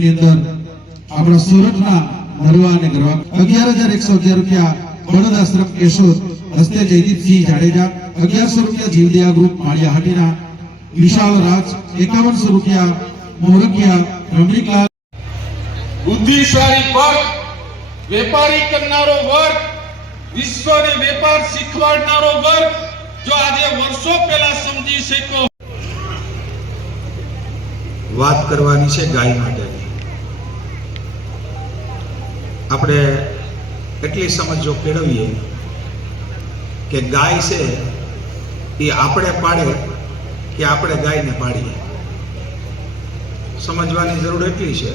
એમની અંદર આપણા સુરતના નરવા અને ગરવા 11,111 રૂપિયા બળદ આશ્રમ કેશોદ હસ્તે જયદીપસિંહ જાડેજા, 1100 રૂપિયા જીવદયા ગ્રુપ માળિયા હાટીના વિશાલ રાજ, 5100 રૂપિયા મોરકિયા રમણીકલાલ. બુદ્ધિશાળી વર્ગ, વેપારી કરનારો વર્ગ, વિશ્વને વેપાર શીખવાડનારો વર્ગ જો આજે વર્ષો પહેલા સમજી શક્યો. વાત કરવાની છે ગાય માટેની. આપણે એટલી સમજો કેળવીએ કે ગાય છે એ આપણે પાડે કે આપણે ગાયને પાડીએ. સમજવાની જરૂર એટલી છે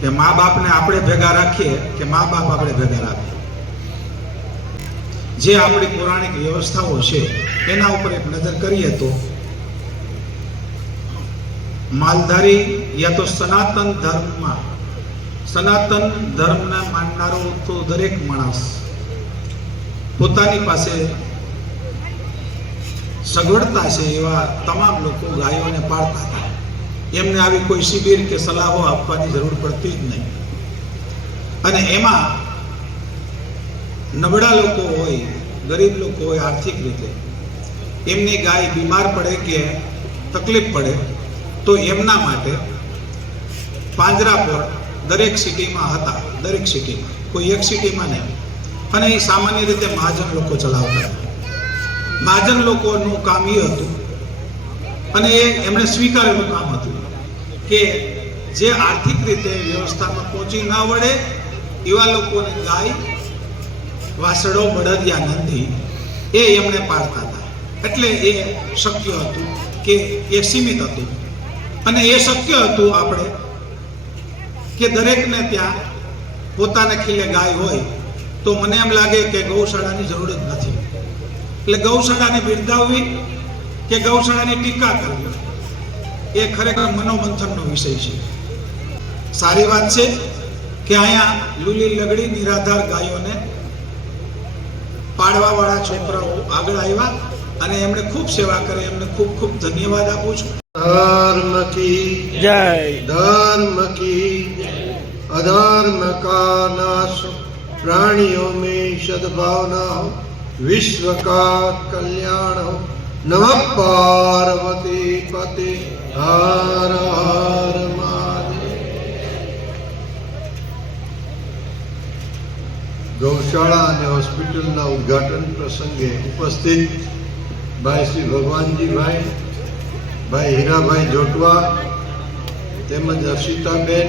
કે મા બાપને આપણે ભેગા રાખીએ કે મા બાપ આપણે ભેગા રાખીએ. જે આપણી પૌરાણિક વ્યવસ્થાઓ છે એના ઉપર એક નજર કરીએ તો માલધારી યા તો સનાતન ધર્મના માનનારો તો દરેક માણસ પોતાની પાસે સગવડતા છે એવા તમામ લોકો ગાયોને પાળતા હતા. એમને આવી કોઈ શિબિર કે સલાહો આપવાની જરૂર પડતી જ નહીં. અને એમાં નબળા લોકો હોય, ગરીબ લોકો હોય, આર્થિક રીતે એમની ગાય બીમાર પડે કે તકલીફ પડે તો એમના માટે પાંજરા પર દરેક સિટીમાં હતા, દરેક સિટીમાં, કોઈ એક સિટીમાં નહીં. અને એ સામાન્ય રીતે મહાજન લોકો ચલાવતા હતા. મહાજન લોકોનું કામ એ હતું અને એમણે સ્વીકારેલું કામ હતું કે જે આર્થિક રીતે વ્યવસ્થામાં પહોંચી ના વળે એવા લોકોને ગાય, વાસળો, બળદિયા નથી એ એમણે પાડતા હતા. એટલે એ શક્ય હતું કે એ સીમિત હતું. અને એ શક્ય હતું આપણે કે દરેકને ત્યાં પોતાને ખીલે ગાય હોય તો મને એમ લાગે કે ગૌશાળાની જરૂર જ નથી. એટલે ગૌશાળાને બિરદાવવી કે ગૌશાળાની ટીકા કરવી એ ખરેખર મનોમંથનનો વિષય છે. સારી વાત છે કે અહીંયા લૂલી લગડી નિરાધાર ગાયોને પાડવાવાળા છોકરાઓ આગળ આવ્યા અને એમણે ખૂબ સેવા કરી. એમને ખૂબ ખૂબ ધન્યવાદ આપું છું. धर्म की जय, धर्म की अधर्म का नाश, प्राणियों में सद्भावना हो, विश्व का कल्याण हो. नमः पार्वती पते हर हर महादेव. गौशाला અને હોસ્પિટલના ઉદ્ઘાટન પ્રસંગે ઉપસ્થિત ભાઈ શ્રી ભગવાનજીભાઈ, ભાઈ હીરાભાઈ જોટવા તેમજ હર્ષિતાબેન,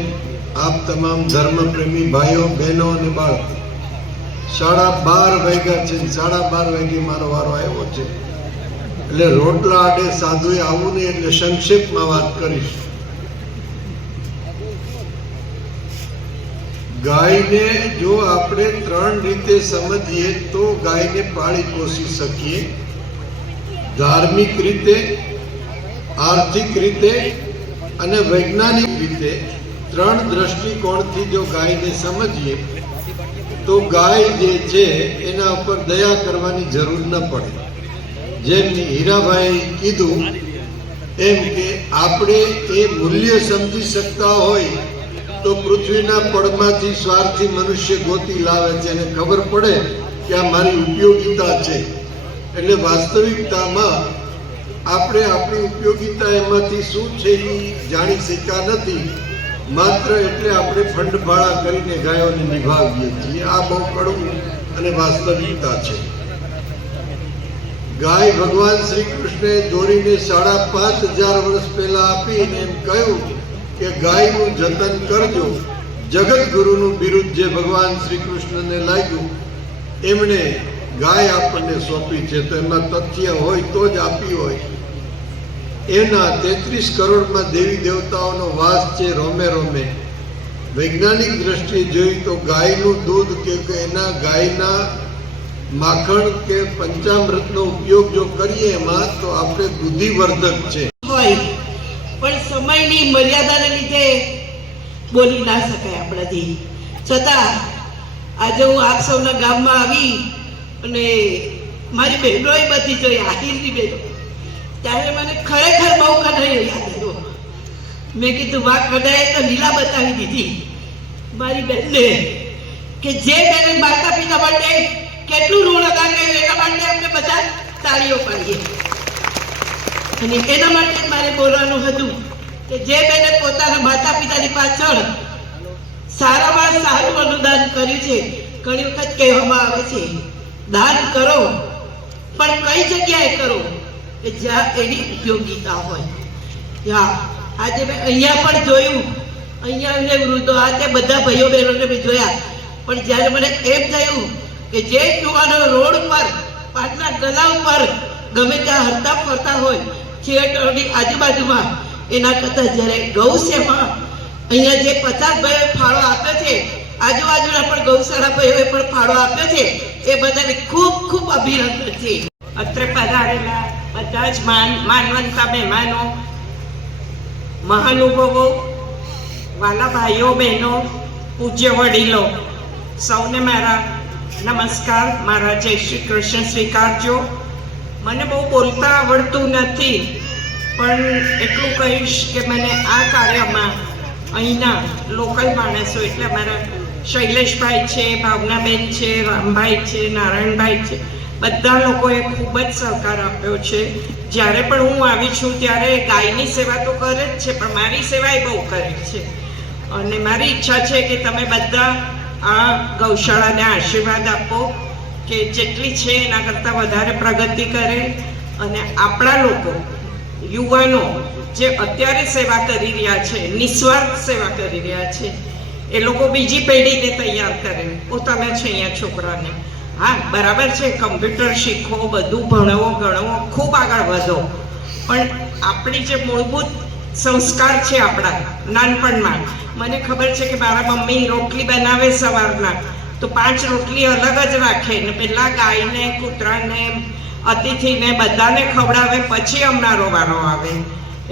આપ તમામ ધર્મપ્રેમી ભાઈઓ, બહેનો અને બાળકો, 12:30 વાગ્યા છે. 12:30 વાગે મારો વારો આવ્યો છે એટલે રોટલા આડે સાધુએ આવું નહીં એટલે સંક્ષેપમાં વાત કરીશ. ગાયને જો આપણે 3 રીતે સમજીએ તો ગાયને પાળી પોષી શકીએ. ધાર્મિક રીતે, આર્થિક રીતે અને વૈજ્ઞાનિક રીતે 3 દ્રષ્ટિકોણથી જો ગાયને સમજીએ તો ગાય જે છે એના ઉપર દયા કરવાની જરૂર ન પડે. જેમ હીરાભાઈ કીધું એમ કે આપણે એ મૂલ્ય સમજી શકતા હોય તો પૃથ્વીના પડમાંથી સ્વાર્થી મનુષ્ય ગોતી લાવે છે અને ખબર પડે કે આ મારી ઉપયોગિતા છે. એટલે વાસ્તવિકતામાં આપણે આપણી ઉપયોગિતા એમાંથી શું છે એ જાણી શક્યા નથી. માત્ર એટલે આપણે ફંડફાળા કરીને ગાયોને નિભાવીએ છીએ. આ બહુ કડવું અને વાસ્તવિકતા છે. ગાય ભગવાન શ્રી કૃષ્ણે દોરીને 5,500 વર્ષ પહેલા આપીને એમ કહ્યું કે ગાયનું જતન કરજો. જગત ગુરુનું બિરુદ જે ભગવાન શ્રી કૃષ્ણને લાગ્યું એમણે ગાય આપણને સોંપી છે. તો એમાં તથ્ય હોય તો જ આપી હોય. એના 33 કરોડમાં દેવી દેવતાઓનો વાસ છે રોમે રોમે. વૈજ્ઞાનિક દ્રષ્ટિએ જોઈએ તો ગાયનું દૂધ કે એના ગાયના માખણ કે પંચામૃતનો ઉપયોગ જો કરીએ એમાં તો આપણે બુદ્ધિવર્ધક છે. પણ સમયની મર્યાદાને લીધે બોલી ના શકાય આપણાથી. છતાં આજે હું આપ સૌના ગામમાં આવી અને મારી બહેનોએ બધી જોઈ, આહિરની બહેનો, ત્યારે મને ખરેખર બહુ કઢાઈ યાદ આવ્યો મેં કીધું વાહ કદાએ તો લીલા બતાવી દીધી મારી બેનને કે જે બેને માતા પિતા માટે કેટલું ઋણ અદા કર્યું એના માટે અમને બધા તાળીઓ પાડીએ. અને એના માટે મારે બોલવાનું હતું કે જે બેને પોતાના માતા પિતાની પાછળ સારામાં સારું અનુદાન કર્યું છે. ઘણી વખત કહેવામાં આવે છે દાન કરો પણ કઈ જગ્યાએ કરો કે જ્યાં એની ઉપયોગિતા હોય. આજે મેં અહીંયા પણ જોયું, અહીંયા વૃદ્ધો આજે બધા ભાઈઓ બહેનોને મેં જોયા, પણ જ્યારે મને એમ થયું કે જે યુવાનો રોડ ઉપર પાટના ગલા ઉપર ગમે ત્યાં હરતા ફરતા હોય થિયેટરની આજુબાજુમાં, એના કરતાં જ્યારે ગૌસેવામાં અહીંયા જે 50 ભાઈઓએ ફાળો આપ્યો છે, આજુબાજુના પણ ગૌશાળા ભાઈઓએ પણ ફાળો આપ્યો છે, એ બધાને ખૂબ ખૂબ અભિનંદન છે. અત્રે પધારેલા બધા જ માનવંતા મહેમાનો, મહાનુભાવો, વાલા ભાઈઓ બહેનો, પૂજ્ય વડીલો, સૌને મારા નમસ્કાર, મારા જય શ્રી કૃષ્ણ સ્વીકારજો. મને બહુ બોલતા આવડતું નથી, પણ એટલું કહીશ કે મને આ કાર્યમાં અહીંના લોકલ માણસો એટલે મારા શૈલેષભાઈ છે, ભાવનાબેન છે, રામભાઈ છે, નારાયણભાઈ છે, બધા લોકોએ ખૂબ જ સહકાર આપ્યો છે. જ્યારે પણ હું આવી છું ત્યારે ગાયની સેવા તો કરે જ છે, પણ મારી સેવા એ બહુ કરે છે. અને મારી ઈચ્છા છે કે તમે બધા આ ગૌશાળાને આશીર્વાદ આપો કે જેટલી છે એના કરતાં વધારે પ્રગતિ કરે. અને આપણા લોકો યુવાનો જે અત્યારે સેવા કરી રહ્યા છે, નિસ્વાર્થ સેવા કરી રહ્યા છે, એ લોકો બીજી પેઢીને તૈયાર કરે. પોતાના છે અહીંયા છોકરાને, હા બરાબર છે, કમ્પ્યુટર શીખો, બધું ભણવો ગણવો, ખૂબ આગળ વધો, પણ આપણી જે મૂળભૂત સંસ્કાર છે આપણા નાનપણમાં, મને ખબર છે કે મારા મમ્મી રોટલી બનાવે સવારના તો 5 રોટલી અલગ જ રાખે ને પેલા ગાયને, કૂતરાને, અતિથિને બધાને ખવડાવે, પછી અમારો વારો આવે.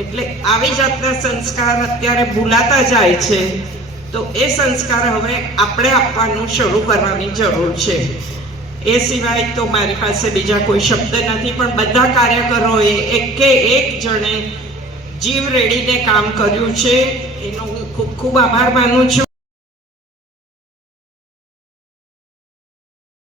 એટલે આવી જાતના સંસ્કાર અત્યારે ભૂલાતા જાય છે, તો એ સંસ્કાર હવે આપણે આપવાનું શરૂ કરવાની જરૂર છે. એ સિવાય તો મારી પાસે બીજા કોઈ શબ્દ નથી, પણ બધા કાર્યકરોએ એક જણે જીવ રેડીને કામ કર્યું છે, એનો હું ખૂબ ખૂબ આભાર માનું છું.